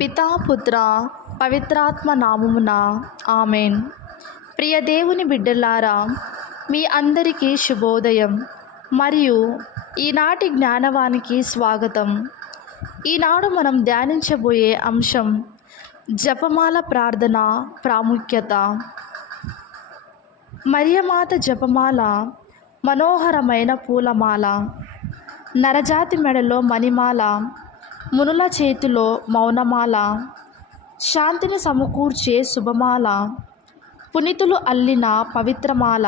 పితా పుత్ర పవిత్రాత్మ నామమున ఆమెన్. ప్రియ దేవుని బిడ్డలారా, మీ అందరికీ శుభోదయం మరియు ఈనాటి జ్ఞానవానికి స్వాగతం. ఈనాడు మనం ధ్యానించబోయే అంశం జపమాల ప్రార్థన ప్రాముఖ్యత. మరియమాత జపమాల మనోహరమైన పూలమాల, నరజాతి మెడలో మణిమాల, మునుల చేతిలో మౌనమాల, శాంతిని సమకూర్చే శుభమాల, పునీతులు అల్లిన పవిత్రమాల,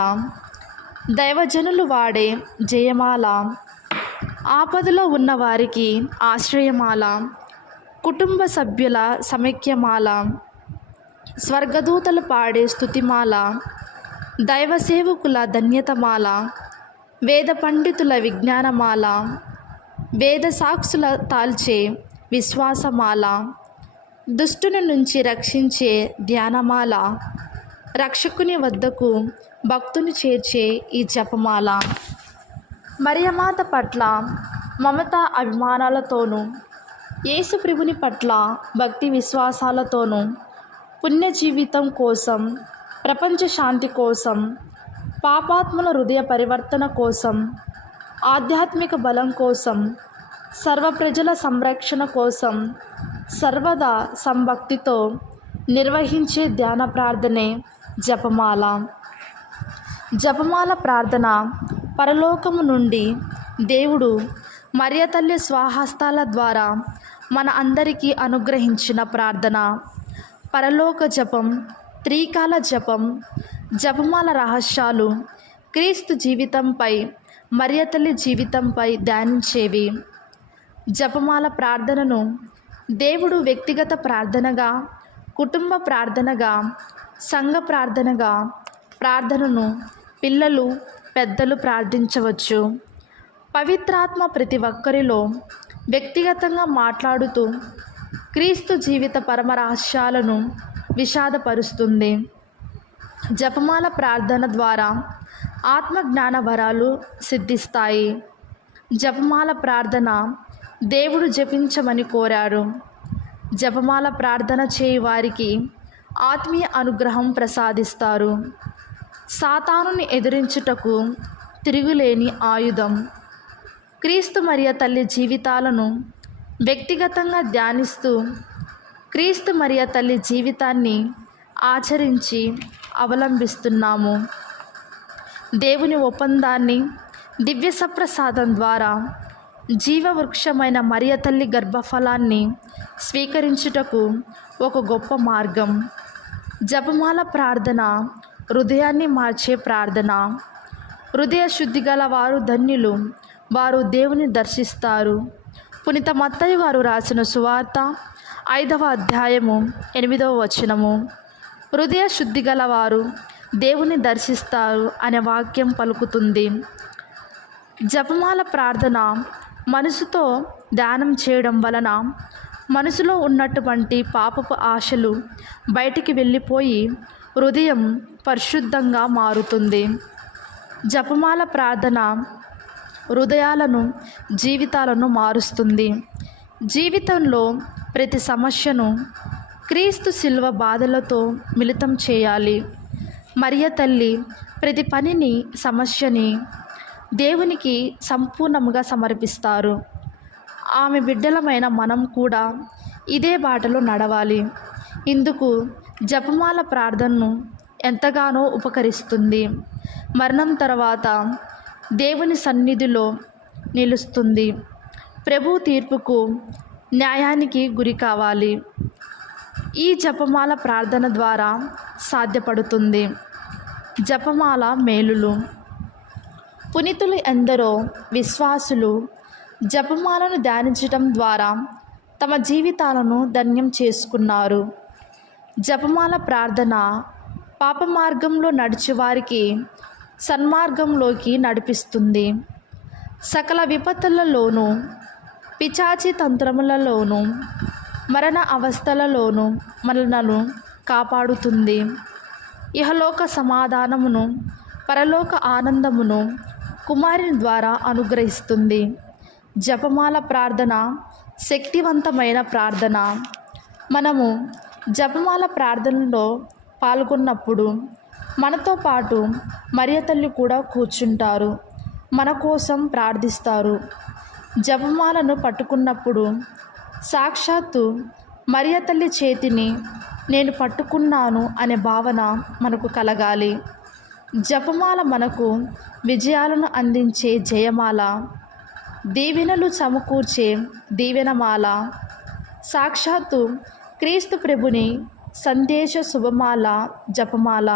దైవజనులు వాడే జయమాల, ఆపదలో ఉన్నవారికి ఆశ్రయమాల, కుటుంబ సభ్యుల సమైక్యమాల, స్వర్గదూతలు పాడే స్తుతిమాల, దైవ సేవకుల ధన్యతమాల, వేద పండితుల విజ్ఞానమాల, వేద సాక్షుల తాల్చే విశ్వాసమాల, దుష్టుని నుంచి రక్షించే ధ్యానమాల, రక్షకుని వద్దకు భక్తుని చేర్చే ఈ జపమాల. మరియమాత పట్ల మమత అభిమానాలతోనూ, యేసుప్రభుని పట్ల భక్తి విశ్వాసాలతోనూ, పుణ్య జీవితం కోసం, ప్రపంచ శాంతి కోసం, పాపాత్మల హృదయ పరివర్తన కోసం, ఆధ్యాత్మిక బలం కోసం, సర్వ ప్రజల సంరక్షణ కోసం సర్వదా సంభక్తితో నిర్వహించే ధ్యాన ప్రార్థనే జపమాల. జపమాల ప్రార్థన పరలోకము నుండి దేవుడు మరియ తల్లి స్వహస్తాల ద్వారా మన అందరికీ అనుగ్రహించిన ప్రార్థన. పరలోక జపం, త్రికాల జపం, జపమాల రహస్యాలు క్రీస్తు జీవితంపై, మరియ తల్లి జీవితంపై ధ్యానించేవి. జపమాల ప్రార్థనను దేవుడు వ్యక్తిగత ప్రార్థనగా, కుటుంబ ప్రార్థనగా, సంఘ ప్రార్థనగా, ప్రార్థనను పిల్లలు పెద్దలు ప్రార్థించవచ్చు. పవిత్రాత్మ ప్రతి ఒక్కరిలో వ్యక్తిగతంగా మాట్లాడుతూ క్రీస్తు జీవిత పరమ రహస్యాలను విషాదపరుస్తుంది. జపమాల ప్రార్థన ద్వారా ఆత్మజ్ఞాన వరాలు సిద్ధిస్తాయి. జపమాల ప్రార్థన దేవుడు జపించమని కోరారు. జపమాల ప్రార్థన చేయి వారికి ఆత్మీయ అనుగ్రహం ప్రసాదిస్తారు. సాతానుని ఎదిరించుటకు తిరుగులేని ఆయుధం. క్రీస్తు మరియ తల్లి జీవితాలను వ్యక్తిగతంగా ధ్యానిస్తూ క్రీస్తు మరియ తల్లి జీవితాన్ని ఆచరించి అవలంబిస్తున్నాము. దేవుని ఒప్పందాన్ని దివ్య సప్రసాదం ద్వారా జీవవృక్షమైన మరియ తల్లి గర్భఫలాన్ని స్వీకరించుటకు ఒక గొప్ప మార్గం. జపమాల ప్రార్థన హృదయాన్ని మార్చే ప్రార్థన. హృదయ శుద్ధి గల వారు ధన్యులు, వారు దేవుని దర్శిస్తారు. పునీత మత్తయి గారు రాసిన సువార్త 5వ అధ్యాయము 8వ వచనము. హృదయ శుద్ధి గల వారు దేవుని దర్శిస్తారు అనే వాక్యం పలుకుతుంది. జపమాల ప్రార్థన మనసుతో ధ్యానం చేయడం వలన మనసులో ఉన్నటువంటి పాపపు ఆశలు బయటికి వెళ్ళిపోయి హృదయం పరిశుద్ధంగా మారుతుంది. జపమాల ప్రార్థన హృదయాలను, జీవితాలను మారుస్తుంది. జీవితంలో ప్రతి సమస్యను క్రీస్తు శిలువ బాధలతో మిళితం చేయాలి. మరియ తల్లి ప్రతి పనిని, సమస్యని దేవునికి సంపూర్ణంగా సమర్పిస్తారు. ఆమె బిడ్డలమైన మనం కూడా ఇదే బాటలో నడవాలి. ఇందుకు జపమాల ప్రార్థనను ఎంతగానో ఉపకరిస్తుంది. మరణం తర్వాత దేవుని సన్నిధిలో నిలుస్తుంది. ప్రభు తీర్పుకు, న్యాయానికి గురి కావాలి. ఈ జపమాల ప్రార్థన ద్వారా సాధ్యపడుతుంది. జపమాల మేలులు. పునీతులు ఎందరో విశ్వాసులు జపమాలను ధ్యానించటం ద్వారా తమ జీవితాలను ధన్యం చేసుకున్నారు. జపమాల ప్రార్థన పాప మార్గంలో నడిచేవారికి సన్మార్గంలోకి నడిపిస్తుంది. సకల విపత్తులలోనూ, పిచాచి తంత్రములలోనూ, మరణ అవస్థలలోనూ మనలను కాపాడుతుంది. ఇహలోక సమాధానమును, పరలోక ఆనందమును కుమారుని ద్వారా అనుగ్రహిస్తుంది. జపమాల ప్రార్థన శక్తివంతమైన ప్రార్థన. మనము జపమాల ప్రార్థనలో పాల్గొన్నప్పుడు మనతో పాటు మరియ తల్లి కూడా కూర్చుంటారు, మన కోసం ప్రార్థిస్తారు. జపమాలను పట్టుకున్నప్పుడు సాక్షాత్తు మరియ తల్లి చేతిని నేను పట్టుకున్నాను అనే భావన మనకు కలగాలి. జపమాల మనకు విజయాలను అందించే జయమాల, దీవెనలు సమకూర్చే దీవెనమాల, సాక్షాత్తు క్రీస్తు ప్రభుని సందేశ శుభమాల జపమాల.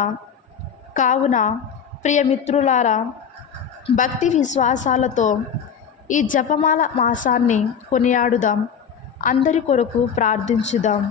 కావున ప్రియమిత్రులారా, భక్తి విశ్వాసాలతో ఈ జపమాల మాసాన్ని కొనియాడుదాం, అందరి కొరకు ప్రార్థించుదాం.